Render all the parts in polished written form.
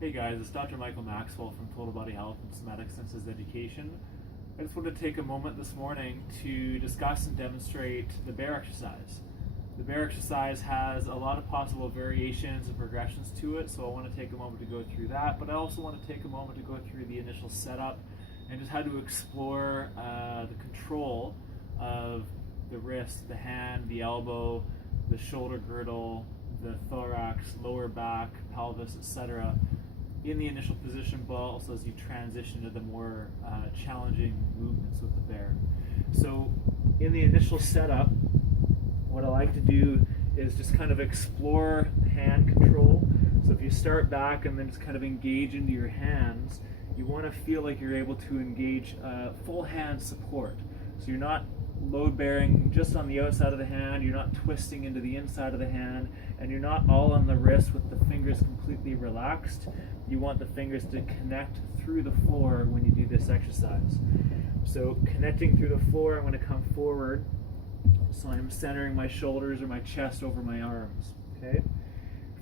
Hey guys, it's Dr. Michael Maxwell from Total Body Health and Somatic Senses Education. I just wanted to take a moment this morning to discuss and demonstrate the bear exercise. The bear exercise has a lot of possible variations and progressions to it, so I want to take a moment to go through that, but I also want to take a moment to go through the initial setup and just how to explore the control of the wrist, the hand, the elbow, the shoulder girdle, the thorax, lower back, pelvis, etc. in the initial position, but also as you transition to the more challenging movements with the bear. So in the initial setup, what I like to do is just kind of explore hand control. So if you start back and then just kind of engage into your hands, you want to feel like you're able to engage full hand support. So you're not load bearing just on the outside of the hand, you're not twisting into the inside of the hand, and you're not all on the wrist with the fingers completely relaxed. You want the fingers to connect through the floor when you do this exercise. So connecting through the floor, I'm going to come forward. So I'm centering my shoulders or my chest over my arms. Okay.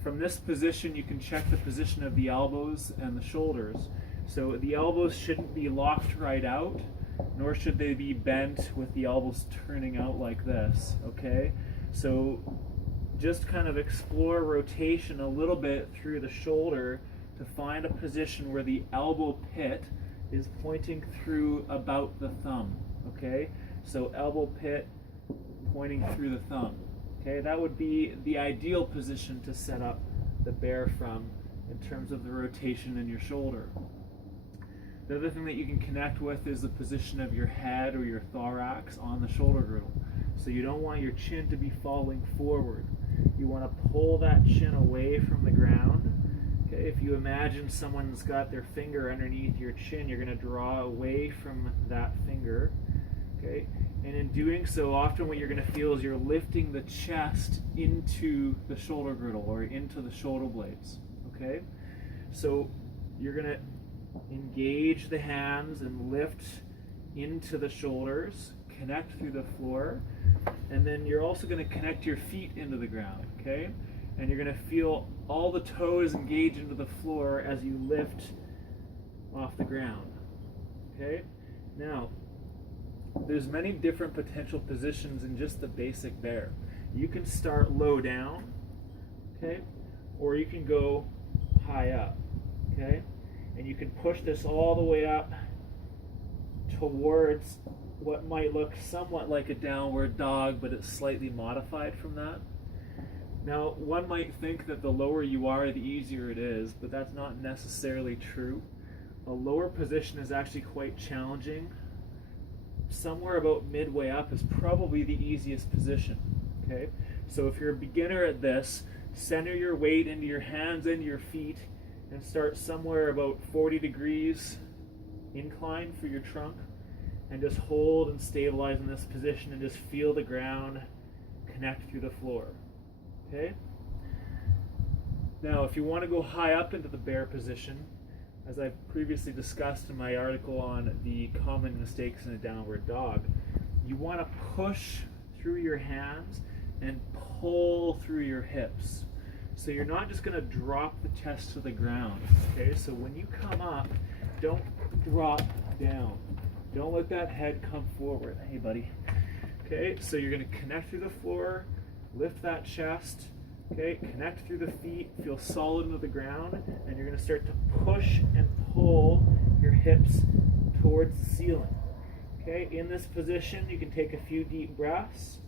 From this position, you can check the position of the elbows and the shoulders. So the elbows shouldn't be locked right out, nor should they be bent with the elbows turning out like this, okay? So just kind of explore rotation a little bit through the shoulder to find a position where the elbow pit is pointing through about the thumb, okay? So elbow pit pointing through the thumb, okay? That would be the ideal position to set up the bear from in terms of the rotation in your shoulder. The other thing that you can connect with is the position of your head or your thorax on the shoulder girdle. So you don't want your chin to be falling forward. You want to pull that chin away from the ground. Okay, if you imagine someone's got their finger underneath your chin, you're going to draw away from that finger. Okay, and in doing so, often what you're going to feel is you're lifting the chest into the shoulder girdle or into the shoulder blades. Okay, so you're going to engage the hands and lift into the shoulders, connect through the floor, and then you're also going to connect your feet into the ground, okay? And you're going to feel all the toes engage into the floor as you lift off the ground, okay? Now, there's many different potential positions in just the basic bear. You can start low down, okay? Or you can go high up, okay? And you can push this all the way up towards what might look somewhat like a downward dog, but it's slightly modified from that. Now, one might think that the lower you are, the easier it is, but that's not necessarily true. A lower position is actually quite challenging. Somewhere about midway up is probably the easiest position, okay? So if you're a beginner at this, center your weight into your hands and your feet, and start somewhere about 40 degrees incline for your trunk, and just hold and stabilize in this position and just feel the ground connect through the floor. Okay? Now, if you want to go high up into the bear position, as I previously discussed in my article on the common mistakes in a downward dog, you want to push through your hands and pull through your hips. So you're not just going to drop the chest to the ground, okay? So when you come up, don't drop down. Don't let that head come forward. Hey, buddy. Okay, so you're going to connect through the floor, lift that chest, okay? Connect through the feet, feel solid into the ground, and you're going to start to push and pull your hips towards the ceiling. Okay, in this position, you can take a few deep breaths.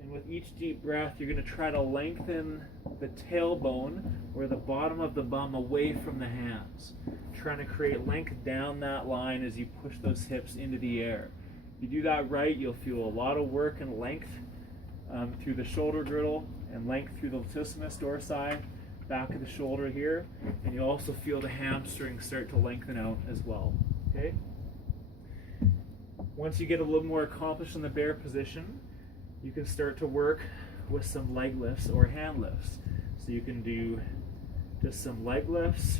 And with each deep breath, you're going to try to lengthen the tailbone or the bottom of the bum away from the hands, trying to create length down that line as you push those hips into the air. If you do that right, you'll feel a lot of work and length through the shoulder girdle and length through the latissimus dorsi, back of the shoulder here, and you'll also feel the hamstrings start to lengthen out as well. Okay. Once you get a little more accomplished in the bear position, you can start to work with some leg lifts or hand lifts. So you can do just some leg lifts,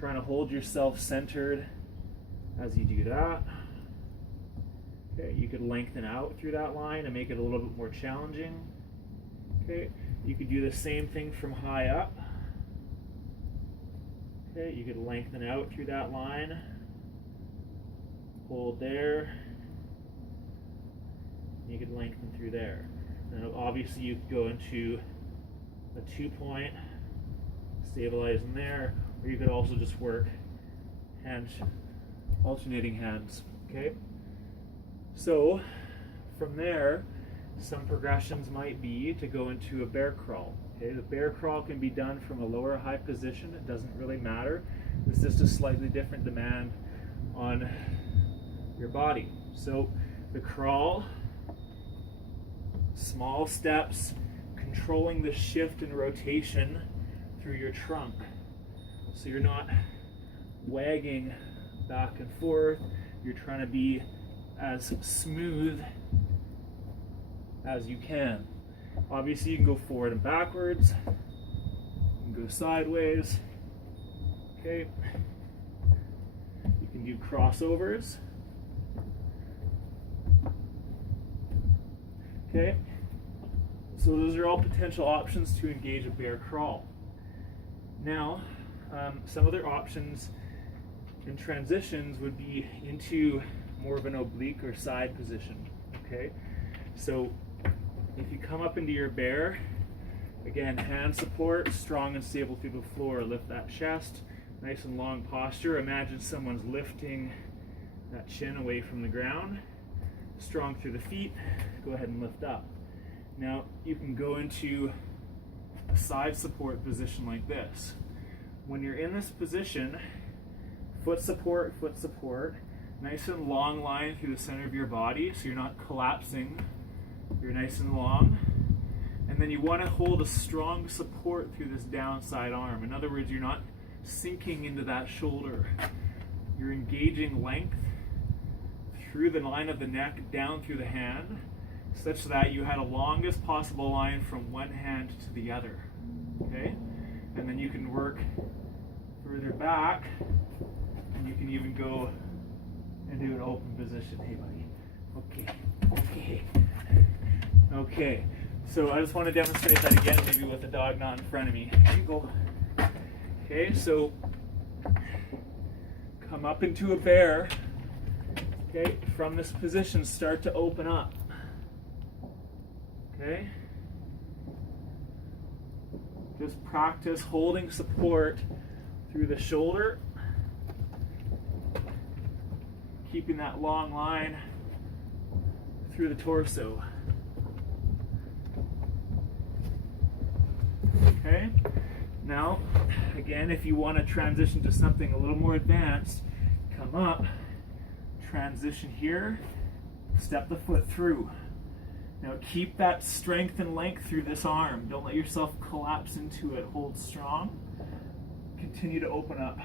trying to hold yourself centered as you do that. Okay, you could lengthen out through that line and make it a little bit more challenging. Okay, You could do the same thing from high up. Okay, you could lengthen out through that line. Hold there. You could lengthen through there. Now obviously you could go into a 2-point, stabilizing there, or you could also just work alternating hands. Okay? So from there, some progressions might be to go into a bear crawl. Okay, the bear crawl can be done from a lower high position. It doesn't really matter. It's just a slightly different demand on your body. So the crawl, small steps, controlling the shift and rotation through your trunk. So you're not wagging back and forth. You're trying to be as smooth as you can. Obviously you can go forward and backwards. You can go sideways. Okay. You can do crossovers. Okay. So those are all potential options to engage a bear crawl. Now, some other options and transitions would be into more of an oblique or side position. Okay. So if you come up into your bear, again, hand support, strong and stable through the floor. Lift that chest, nice and long posture. Imagine someone's lifting that chin away from the ground. Strong through the feet. Go ahead and lift up. Now you can go into a side support position like this. When you're in this position, foot support, nice and long line through the center of your body so you're not collapsing. You're nice and long. And then you want to hold a strong support through this downside arm. In other words, you're not sinking into that shoulder. You're engaging length through the line of the neck, down through the hand, such that you had a longest possible line from one hand to the other. Okay? And then you can work further back, and you can even go and do an open position. Hey, buddy. Okay. So I just want to demonstrate that again, maybe with the dog not in front of me. Here you go. Okay, so come up into a bear. Okay, from this position, start to open up. Okay? Just practice holding support through the shoulder, keeping that long line through the torso. Okay? Now, again, if you want to transition to something a little more advanced, come up, transition here, step the foot through. Now keep that strength and length through this arm. Don't let yourself collapse into it. Hold strong. Continue to open up.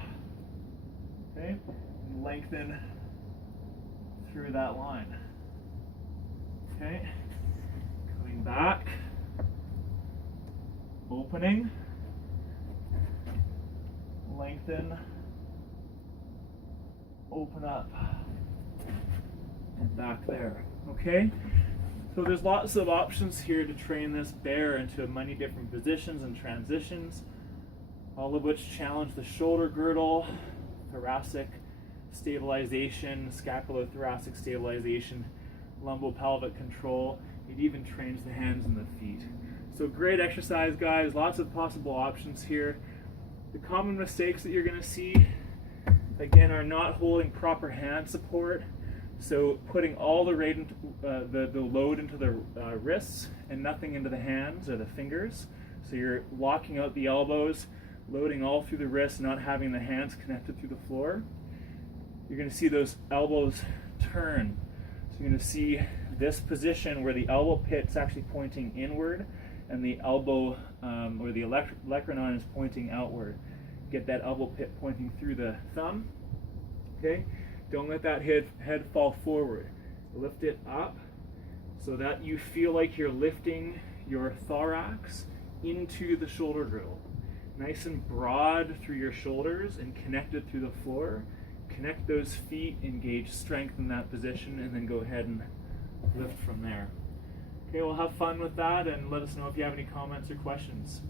Okay? And lengthen through that line. Okay? Coming back. Opening. Lengthen. Open up. And back there. Okay? So there's lots of options here to train this bear into many different positions and transitions, all of which challenge the shoulder girdle, thoracic stabilization, scapulothoracic stabilization, lumbopelvic control. It even trains the hands and the feet. So great exercise, guys. Lots of possible options here. The common mistakes that you're going to see, again, are not holding proper hand support. So putting all the the load into the wrists and nothing into the hands or the fingers. So you're locking out the elbows, loading all through the wrists, not having the hands connected through the floor. You're going to see those elbows turn. So you're going to see this position where the elbow pit's actually pointing inward and the elbow or the olecranon is pointing outward. Get that elbow pit pointing through the thumb. Okay? Don't let that head fall forward. Lift it up so that you feel like you're lifting your thorax into the shoulder girdle. Nice and broad through your shoulders and connected through the floor. Connect those feet, engage strength in that position, and then go ahead and lift from there. Okay, well, have fun with that and let us know if you have any comments or questions.